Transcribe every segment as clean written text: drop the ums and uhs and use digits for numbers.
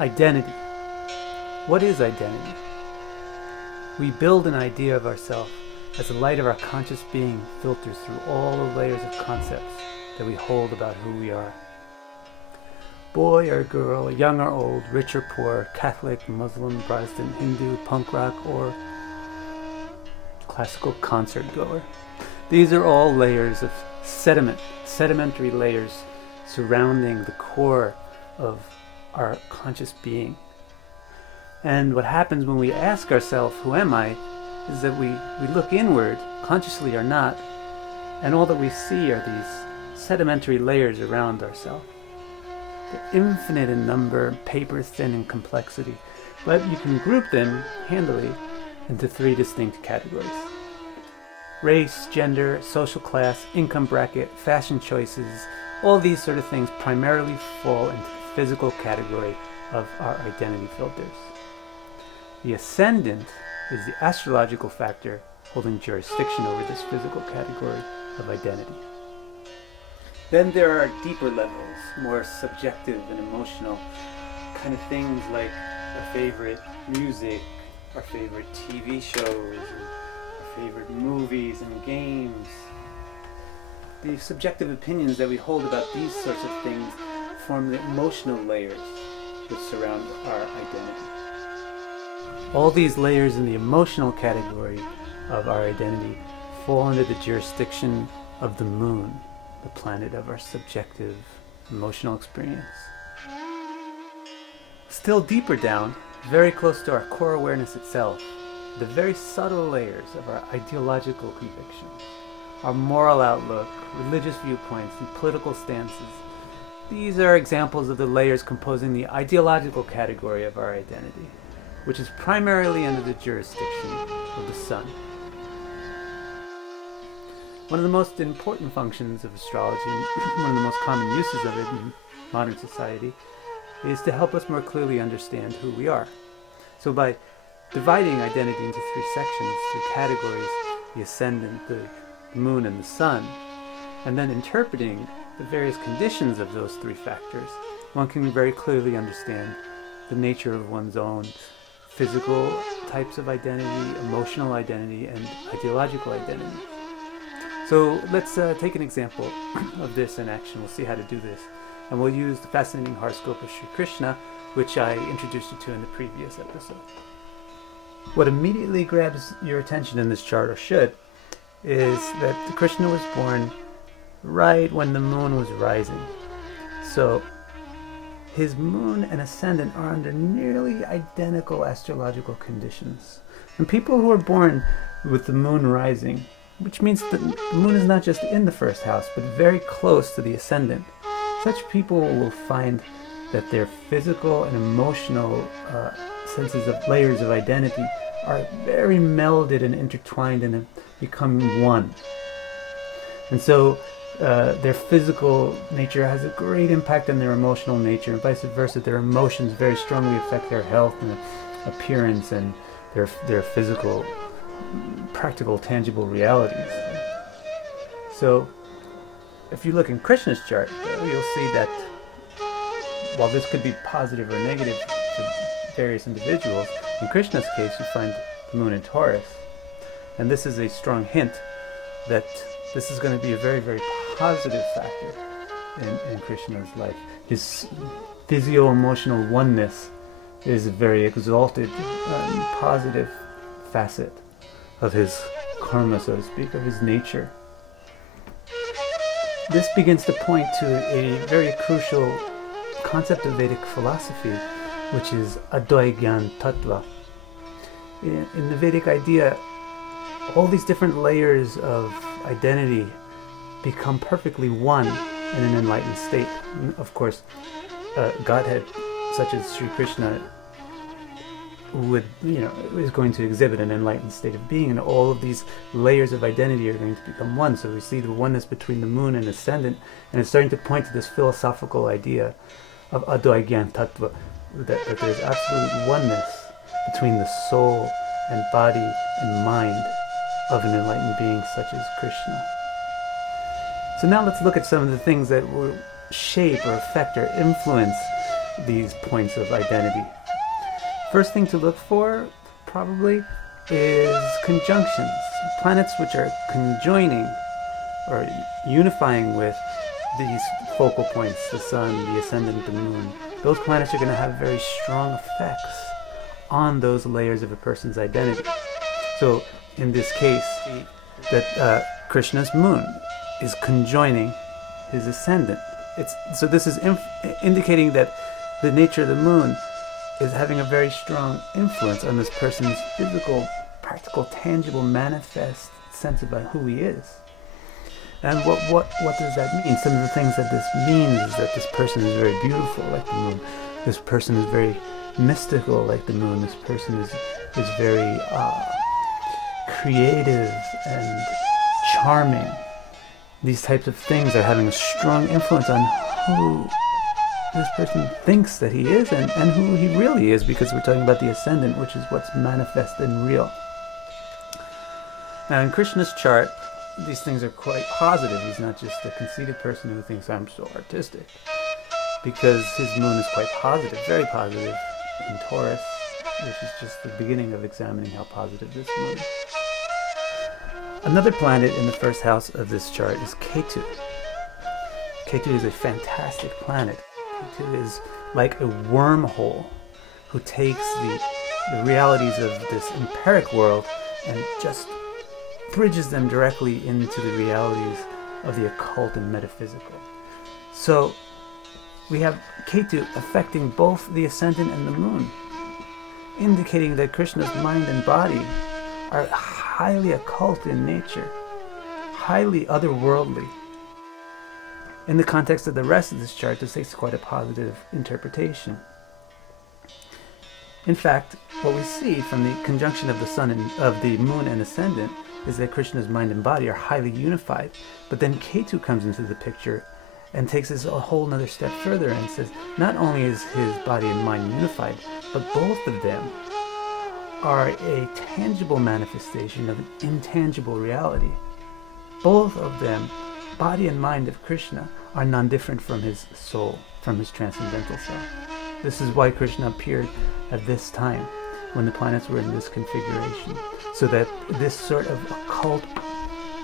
Identity. What is identity? We build an idea of ourselves as the light of our conscious being filters through all the layers of concepts that we hold about who we are. Boy or girl, young or old, rich or poor, Catholic, Muslim, Protestant, Hindu, punk rock, or classical concert goer. These are all layers of sedimentary layers surrounding the core of our conscious being. And what happens when we ask ourselves, who am I, is that we look inward, consciously or not, and all that we see are these sedimentary layers around ourselves. They're infinite in number, paper thin in complexity, but you can group them handily into three distinct categories. Race, gender, social class, income bracket, fashion choices, all these sort of things primarily fall into the physical category of our identity filters. The Ascendant is the astrological factor holding jurisdiction over this physical category of identity. Then there are deeper levels, more subjective and emotional, kind of things like our favorite music, our favorite TV shows, our favorite movies and games. The subjective opinions that we hold about these sorts of things form the emotional layers which surround our identity. All these layers in the emotional category of our identity fall under the jurisdiction of the moon, the planet of our subjective emotional experience. Still deeper down, very close to our core awareness itself, the very subtle layers of our ideological convictions, our moral outlook, religious viewpoints, and political stances. These are examples of the layers composing the ideological category of our identity, which is primarily under the jurisdiction of the sun. One of the most important functions of astrology, and one of the most common uses of it in modern society, is to help us more clearly understand who we are. So by dividing identity into three sections, three categories, the ascendant, the moon, and the sun, and then interpreting the various conditions of those three factors, one can very clearly understand the nature of one's own physical types of identity, emotional identity, and ideological identity. So let's take an example of this in action. We'll see how to do this. And we'll use the fascinating horoscope of Sri Krishna, which I introduced you to in the previous episode. What immediately grabs your attention in this chart, or should, is that Krishna was born right when the moon was rising. So his moon and ascendant are under nearly identical astrological conditions. And people who are born with the moon rising, which means that the moon is not just in the first house, but very close to the ascendant, such people will find that their physical and emotional senses of layers of identity are very melded and intertwined and have become one. And so their physical nature has a great impact on their emotional nature, and vice versa. Their emotions very strongly affect their health and appearance and their physical, practical, tangible realities. So if you look in Krishna's chart, you'll see that while this could be positive or negative to various individuals, in Krishna's case you find the moon in Taurus. And this is a strong hint that this is going to be a very, very positive factor in Krishna's life. His physio-emotional oneness is a very exalted and positive facet of his karma, so to speak, of his nature. This begins to point to a very crucial concept of Vedic philosophy, which is Advaigyan Tattva. In the Vedic idea, all these different layers of identity become perfectly one in an enlightened state. And of course, Godhead, such as Sri Krishna, is going to exhibit an enlightened state of being, and all of these layers of identity are going to become one. So we see the oneness between the moon and ascendant, and it's starting to point to this philosophical idea of Advaigyan Tattva, that there's absolute oneness between the soul and body and mind of an enlightened being such as Krishna. So now let's look at some of the things that will shape or affect or influence these points of identity. First thing to look for, probably, is conjunctions. Planets which are conjoining or unifying with these focal points, the sun, the ascendant, the moon. Those planets are going to have very strong effects on those layers of a person's identity. So in this case, that Krishna's moon is conjoining his ascendant. So this is indicating that the nature of the moon is having a very strong influence on this person's physical, practical, tangible, manifest sense about who he is. And what does that mean? Some of the things that this means is that this person is very beautiful, like the moon. This person is very mystical, like the moon. This person is very creative and charming. These types of things are having a strong influence on who this person thinks that he is and who he really is, because we're talking about the ascendant, which is what's manifest and real. Now in Krishna's chart, these things are quite positive. He's not just a conceited person who thinks I'm so artistic, because his moon is quite positive, very positive in Taurus, which is just the beginning of examining how positive this moon is. Another planet in the first house of this chart is Ketu. Ketu is a fantastic planet. Ketu is like a wormhole who takes the realities of this empiric world and just bridges them directly into the realities of the occult and metaphysical. So we have Ketu affecting both the ascendant and the moon, indicating that Krishna's mind and body are highly occult in nature, highly otherworldly. In the context of the rest of this chart, this takes quite a positive interpretation. In fact, what we see from the conjunction of the sun and of the moon and ascendant is that Krishna's mind and body are highly unified. But then Ketu comes into the picture and takes this a whole nother step further and says, not only is his body and mind unified, but both of them are a tangible manifestation of an intangible reality. Both of them, body and mind of Krishna, are non-different from his soul, from his transcendental self. This is why Krishna appeared at this time, when the planets were in this configuration, so that this sort of occult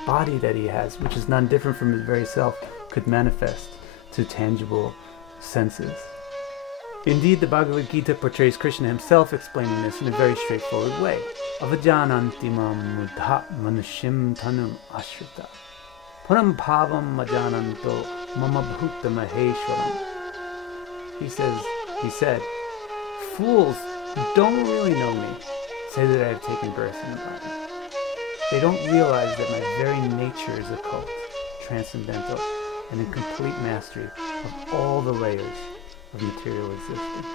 body that he has, which is non-different from his very self, could manifest to tangible senses. Indeed, the Bhagavad Gita portrays Krishna himself explaining this in a very straightforward way. Avajananti mam muddha manushim tanum ashrita. Puram bhavam majananto mama bhuta maheshwaram. He said, fools who don't really know me say that I have taken birth in a body. They don't realize that my very nature is occult, transcendental, and in complete mastery of all the layers of material existence.